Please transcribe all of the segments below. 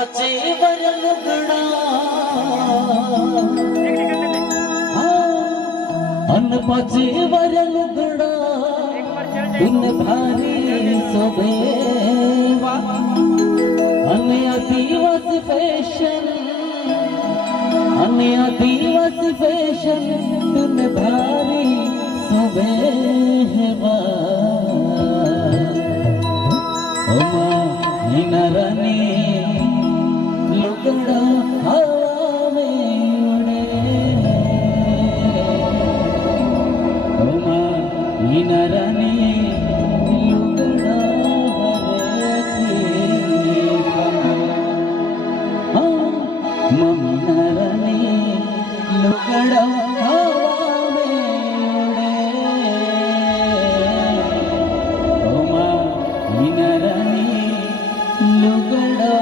चेवर लुगड़ा अन पचेवर लुगड़ा इन भारी सोबेवा अन आदिवासी फैशन तुन भारी सोबेवा ओमा हिनरनी लुगड़ा हवा में उड़े ओमा हिनरनी लुगड़ा हरे ममिनरनी लुगड़ा हवा में उड़े ओमा हिनरनी लुगड़ा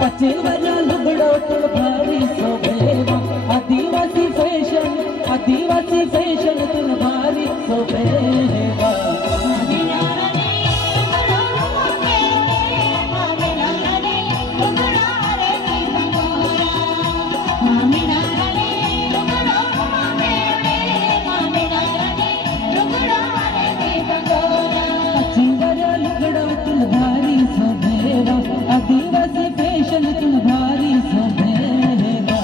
पचेवरा लुगड़ो तुम भारी सोबेवा आदिवासी फैशन तुम भारी सोबेवा आदिवासी फैशन तुम भारी सोबेवा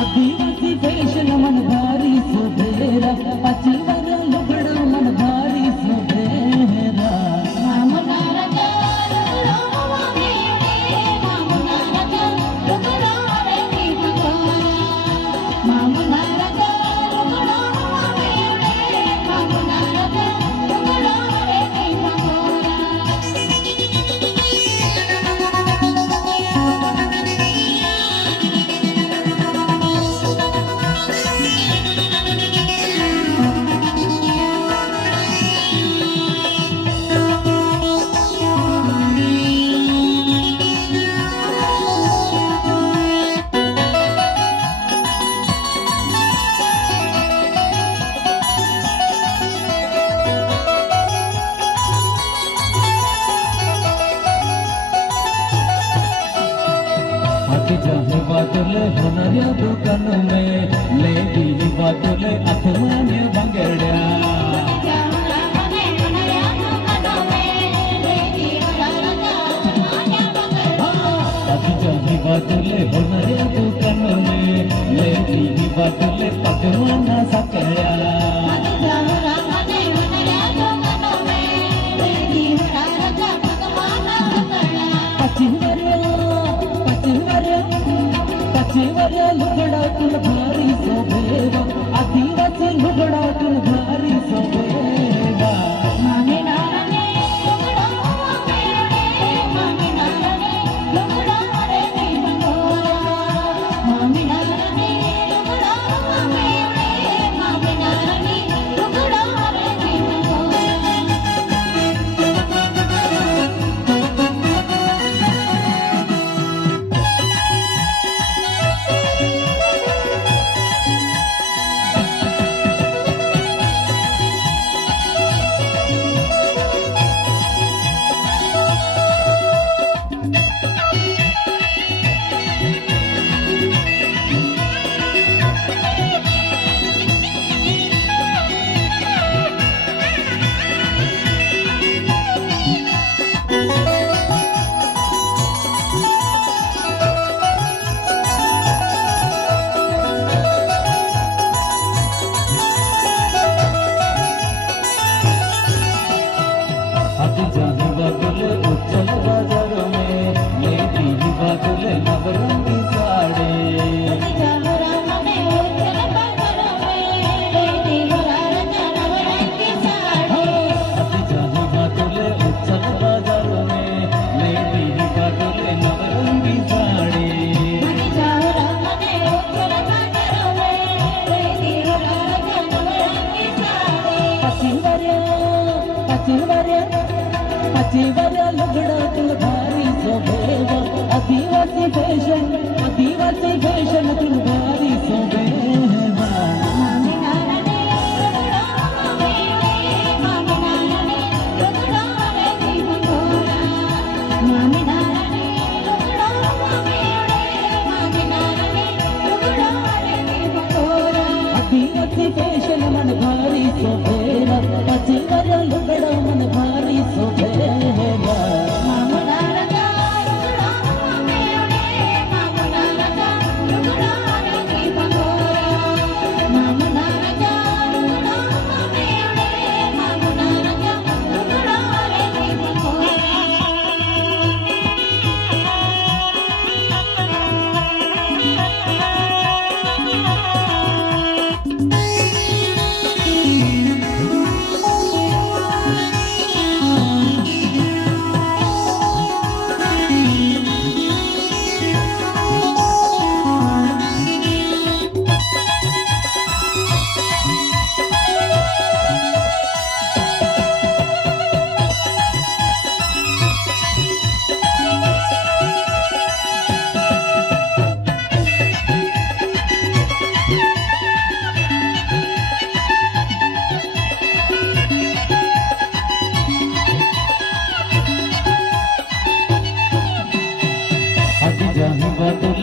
आदिवासी फैशन मन भारी सोबेरा पचेवरा लुगड़ा मन भारी सोबेरा जहाँ बादले होनरिया दुकान में ले दी बादले आसमान बंगड़िया जहाँ बादले होनरिया दुकान में ले दी बादले पकवान सकड़िया पचेवरा लुगड़ा तुम भारी सोबेवा आदिवासी लुगड़ा तुम भारी सोबेवा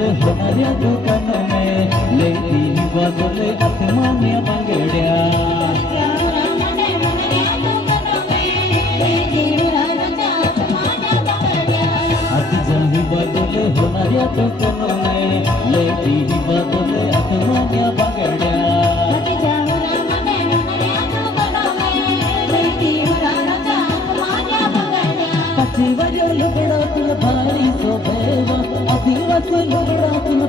बदल होणाऱ्या दुकानाने लेती बाजूले आत्मान्या बांगड्या आत्माही बाजूले होणाऱ्या दुकानाने लेती बाजूले आत्मान्या बांगड्या आदिवासी लुगडातून भारी शोभेवा आदिवासी लुगडातून